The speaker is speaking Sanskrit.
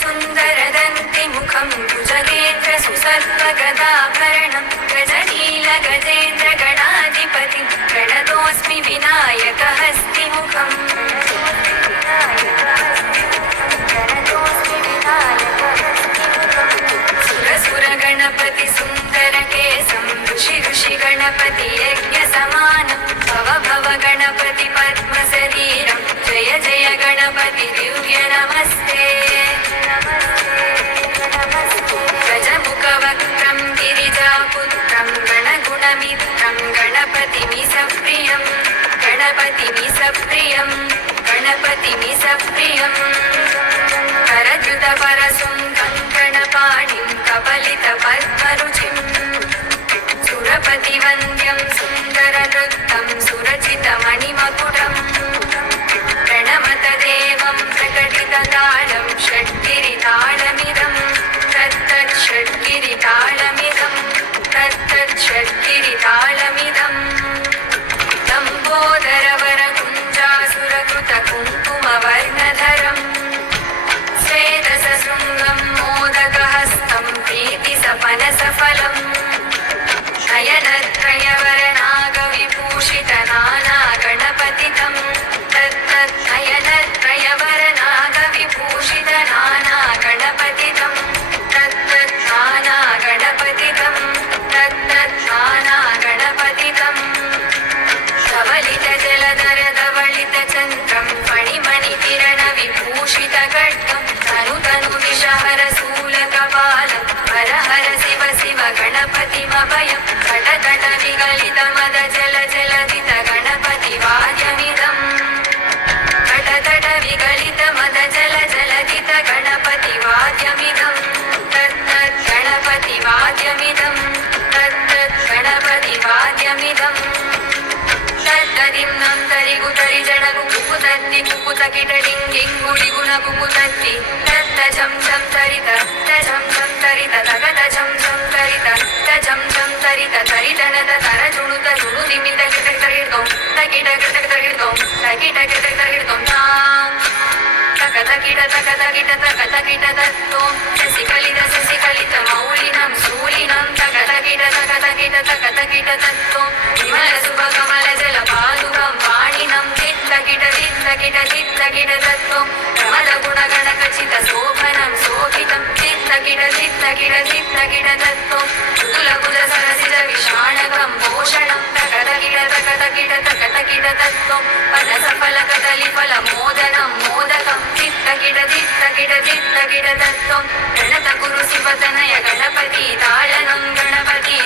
सुन्दरदन्तिमुखं भुजगेन्द्र सुसर्वगदाभरणं गजनीलगजेन्द्र गणाधिपतिं प्रणतोऽस्मि विनायकहस्तिमुखम् सुरसुरगणपति सुन्दरकेशं ऋषि गणपति यज्ञसमानं भव भव गणपति पद्मशरीरं जय जय गणपति दिव्य नमस्ते गजमुखवक्त्रं गिरिजापुत्रं गणगुणमित्रं गणपतिमिसप्रियं गणपतिमिसप्रियं गणपतिमिसप्रियं करद्युतपरशुं कङ्कणपाणिं कपलितपद्मरुचिं सुरपतिवन्द्यं सुन्दरनृत्तं सुरचितमणिमकुटं प्रणमतदेवं प्रकटिततालं षड्गिरितालमिदं तत्तत् षड्गिरितालमिदं तत्तत् षड्गिरितालमिदं लम्बोदरवरकुञ्जासुरकृतकुङ्कुमवर्णधरम् स्वेदसशृङ्गं मोदकहस्तं प्रीतिसपनसफलम् नयनत्रयवरनागविभूषितनानागणपतितं तत्तत् नयनत्रयवरनागविभूषितनानागणपतितं तत्तत् नानागणपतितं तत्तत् नानागणपतितं धवलितजलधरधवलितचन्द्रं फणिमणिकिरणविभूषितखड्गं तनुतनुविषहरशूलकपालं हर हर शिव शिव गणपतिमभयं तटतट विगलितमदजलजलधित गणपतिवाद्यमिदम् तटतट विगलितमदजलजलधित गणपतिवाद्यमिदं तत्तत् गणपतिवाद्यमिदं तत्तत् गणपतिवाद्यमिदम् तद्ददिं तरिगुतरि जडगु कुकुतत्ति कुकुतकिटडिङ्गिङ्गुडिगुण कुकुतत्ति तत्तजं जं तरित तजं जं तरित तगतजं जं तरित तजं जं तरित तरितनद तरजुणुत जुणुदिमित गिटगिटगिडों तगिटगिटगिटगिडों तगिटगिटगिटगिडों तां तकतगिट तकतगिट तकतगिट तत्तों शशिकलित मौलिनं शूलिनं तकतगिट तकतगिट तकतगिट तत्तों विमलसुभकमलजलपादुकं वाणिनं चित्तगिट चित्तगिट चित्तगिट तत्तों प्रमदगुणगणकचितशोभनं शोभितं चित्तगिट चित्तगिट चित्तगिट तत्तों मृदुलकुलसरसिजविषाणकं भूषणं तकतगिट तकतगिट तकतगिट तत्तों पनसफलकदलिफलमोदनं मोदकं चित्तगिट चित्तगिट चित्तगिट तत्तों गणतगुरु शिवतनय गणपति तालनं गणपति